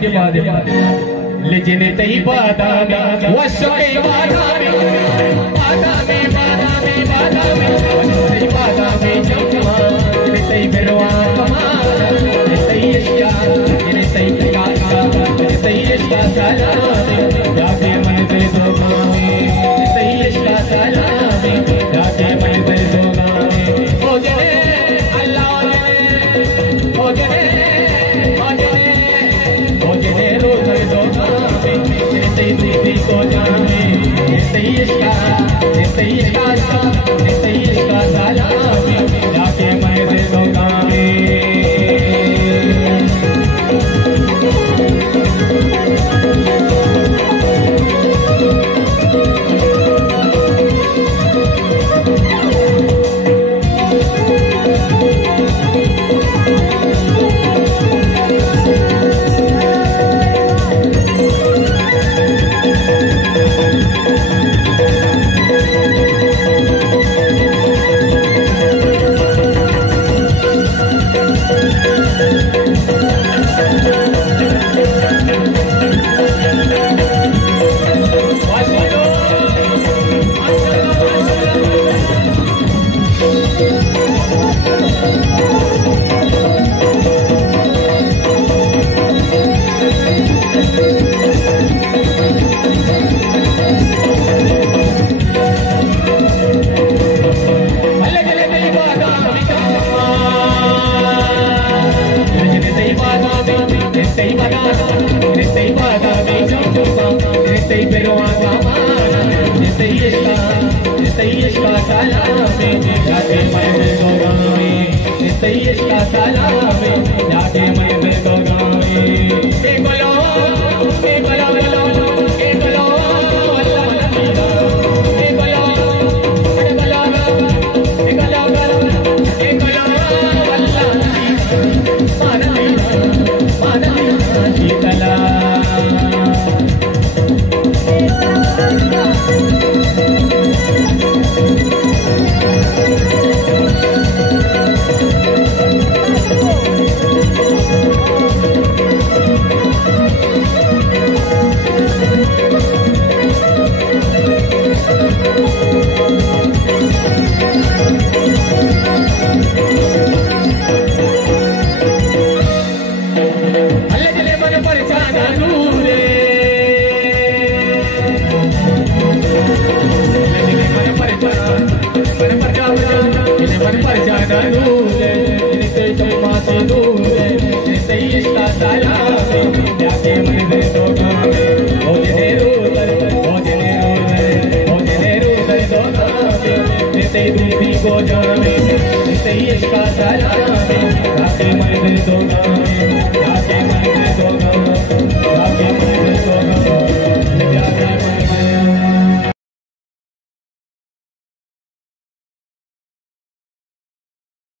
के बाद लेजने तई बादामी वशके बादामी बादामी बादामी बादामी तई बादामी जमा तई बिरवा कमाल तई इश्का तई काका तई इश्का सलामी जाके मंदिर दोगामी तई इश्का सलामी जाके मंदिर दोगामी हो जने अल्लाह हो जने को जाने सही इसका सलामी जाके मैं दे दूंगा को जाने सही इसका सलामी जाके मैं दे दूंगा